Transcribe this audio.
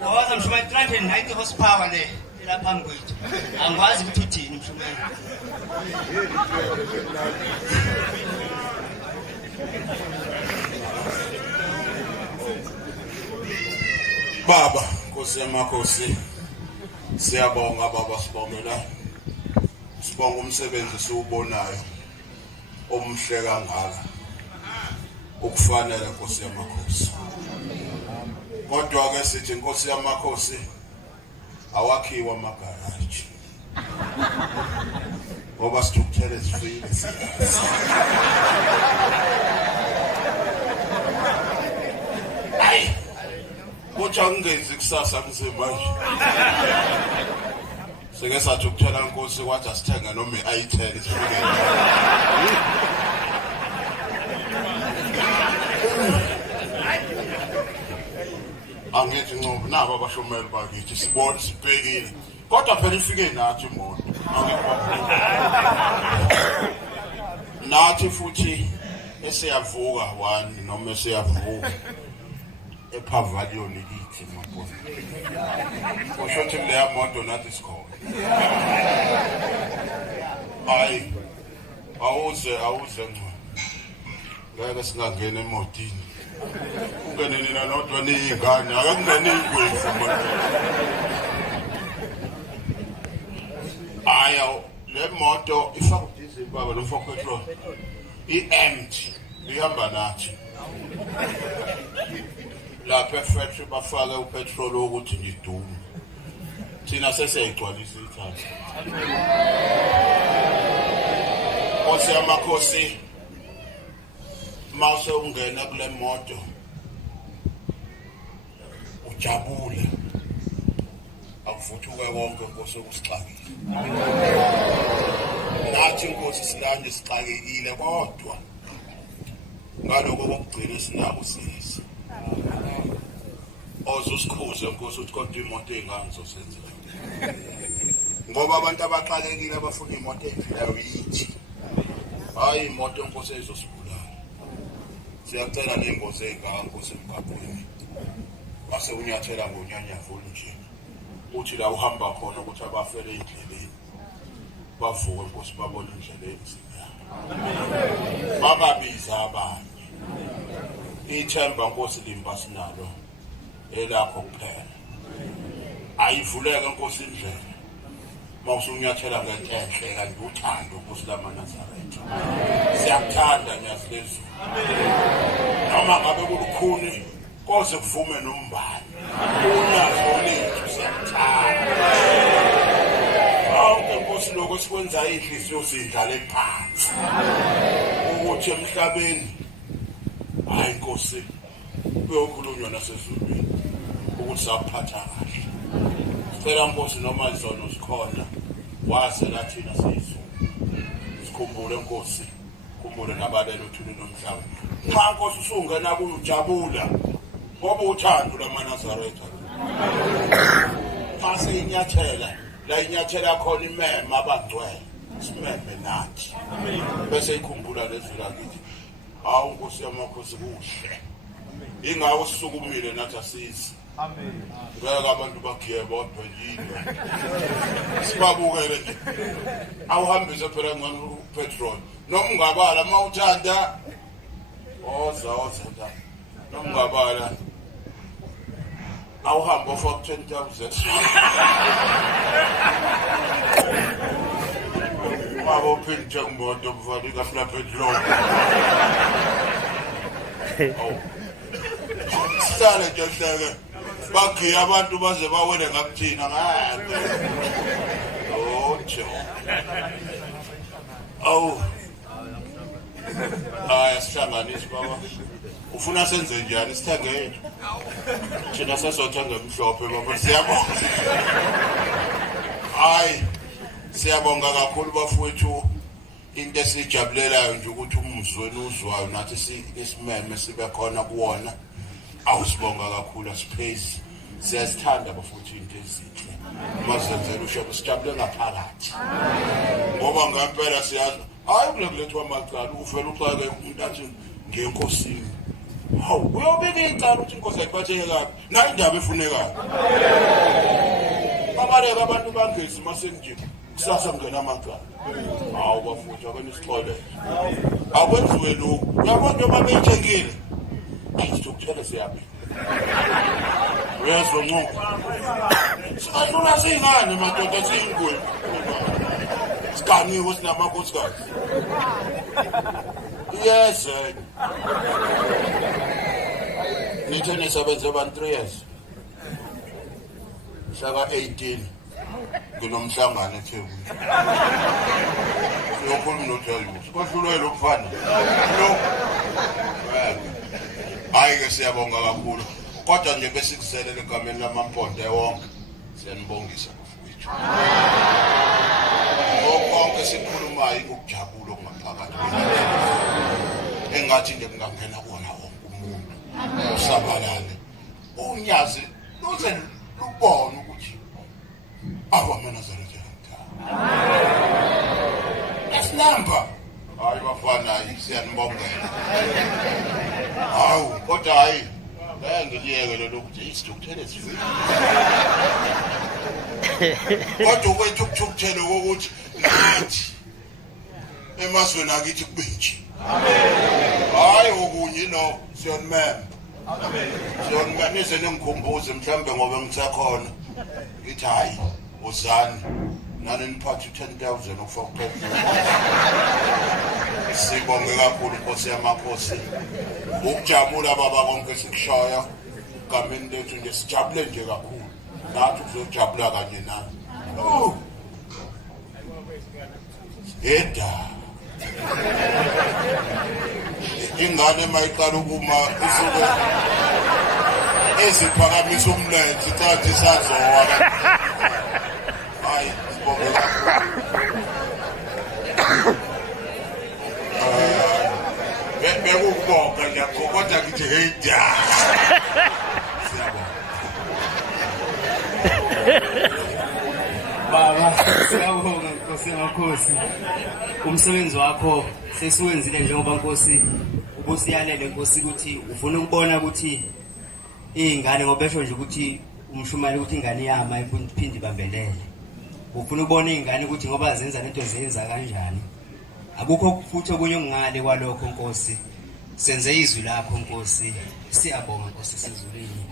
Ngoba mshumane 390 horsepower le lapha ngwethu. Angikwazi ukuthi uthini mshumane. Baba, Nkosi yamakhosi. Siyabonga baba, sibongela. Sibonga umsebenzi siwubonayo. Omhle kangaka. Ukufanele Nkosi yamakhosi. Kodwa ke sithi Nkosi yamakhosi awakhiwa amagaraji. Ngoba sithukuthele izifile. Ay. Kodwa ngezi kusasa kusemanje. Seke sathi ukuthela Nkosi kwathi asithenga noma i-10 isifike. Angithi ncobo nabo abashomeli bakithi sibone sibhekile. Kodwa phela ifike nathi imoto. Nathi futhi esiyavuka 1 noma esiyavuka ePavilion ithi mabona. Kusho ukuthi le moto nathi sikhona. Hayi. Awuze ngco. Ngeke singangena emotini. Ungene nina nodwa niyingane akungene ingwevu manje. Aya le moto ifaka udizili baba lo for petrol. I-empty ihamba nathi. Lapha efactory bafaka upetrol ukuthi ngidume. Thina sesiyayigcwalisa ithatha. Nkosi yamakhosi mase ungena kule moto ujabule akuvuthuke konke Nkosi okusixakile. Nathi Nkosi silande sixakekile kodwa ngaloko kokugcina sinako sisi. Ozosikhuze Nkosi ukuthi kodwa imoto engangizosenzela. Ngoba abantu abaxakekile abafuna imoto ezilayo yithi. Hayi imoto Nkosi ezosibulala. Siyacela nengozi engaka Nkosi emgaqweni. Base unyathela Ngonyanyavu nje. Uthi la uhamba khona ukuthi abafele endleleni. Bavuke Nkosi babone indlela enzima. Bababiza abanye. Ithemba Nkosi limba sinalo. Elakho kuphela. Ayivuleke Nkosi indlela. Mawusunyathela ngenhle kanti uthando Nkosi lamaNazaretha. Siyakuthanda Nyazi lezulu. Noma ngabe kulukhuni koze kuvume nombani. Unyazi lethu siyakuthanda. Awuke Nkosi lokho sikwenza inhliziyo zindlale phansi. Ukuthi emhlabeni hayi Nkosi kuyokhulunywa nasezulwini ukuthi saphatha kahle. Sicela Nkosi noma izono sikhona wasela thina sizwe. Sikhumbule Nkosi, khumbule nabalelo thini nomhlaba. Nxa Nkosi usungena kujabula ngoba uthando lamaNazaretha. Phase inyathela, la inyathela khona imema abangcwele. Simeme nathi. Bese ikhumbula lezila kithi. Hawu Nkosi yamakhosi kuhle. Ingawo sisukumile nathi asizi. Amen. Ngeke abantu bagiye bodwa yini. Sibabukele nje. Awuhambise phela ngani petrol. Noma ungabala mawuthanda. Oza da. Noma ungabala. Awuhamba for 10,000. Mabo phela ngimoto mfana ikafuna petrol. Oh. Sale nje hleke. Bagiye abantu baze bawele ngakuthina ngapha. Ocho. Awu. Aya sihlanganise baba. Ufuna senze njani sithenge yethu? Thina sesothenga emhlophe baba siyabonga. Hayi. Siyabonga kakhulu bafowethu. Into esijabulelayo nje ukuthi umzweni uzwayo nathi isimeme sibe khona kuwona. Awusibonga kakhulu aspace. Siyasithanda bafowethu into ezinhle. Masenzele ushobo sijabule ngaphakathi. Ngoba ngempela siyazi hayi kulethwa amacala uvela uxake umuntu athi ngenkosini. Hawu uyobika icala ukuthi inkosi ayiphatheke kabi nayo indaba efunekayo. Abaleka abantu bangezi masenje kusasa ngena amantwana. Hawu bafutha kwenisixolele. Akwenziwe lokhu. Uyabona noma beyithengile. Ayizokutshela siyabe. Uyezwa nconco. Sikadlula singane madoda siyingwe. Sikaniwe sinamakhosikazi. Yes. Nithe nisebenze abantu 3 years. Shaka 18 nginomhlangano eThekwini. Siyokhuluma noJayu. Sikwahlulwe lokufana. Lo. Hayi ke siyabonga kakhulu. Kodwa nje besikuzelele egameni laMampondo wonke. Siyanibongisa mfowethu. Konke sikhulumayo ukujabula okungaphakathi. Engathi nje kungangena kona wonke umuntu. Usabalale. Unyazi luze lubone ukuthi abamenazarethe ngaka. Asinamba. Hayi bafana siyanibongela. Hawu kodwa hayi ngiyeke lo lokuthi isithukuthele sifike. Kodwa kwethu ukuthukthele ukuthi nathi emazweni akithi kubenji. Hayi okunye no siyonimema. Siyonimanise nengikhumbuze mhlambe ngoba ngisakhona. Ngithi hayi uzani nani niphathe 10,000 ukufaka kuphela. Sibonge kakhulu Nkosi yamakhosi. Ukujabula baba konke sikushaya egameni lethu nje sijabule nje kakhulu. Nathi kuzojabula kanye nani. Eda. Ingane mayiqala ukuma usuke eziphakamisa umlenze chathi sazowa. Hayi sibonge kakhulu. Bekubonga nje kodwa ngithi hey da. Baba, siyabonga Nkosi yamakhosi. Umsebenzi wakho sesiwenzile njengoba Nkosi ubusiyalele Nkosi ukuthi ufuna ukubona ukuthi izingane ngoba besho nje ukuthi umshumali ukuthi ingane yama iphinde ibambelele. Ufuna ukubona izingane ukuthi ngoba zenza lento zenza kanjani. Akukho futhi okunye okungale kwalokho Nkosi. Senze izwi lakho Nkosi. Siyabonga Nkosi sezulwini.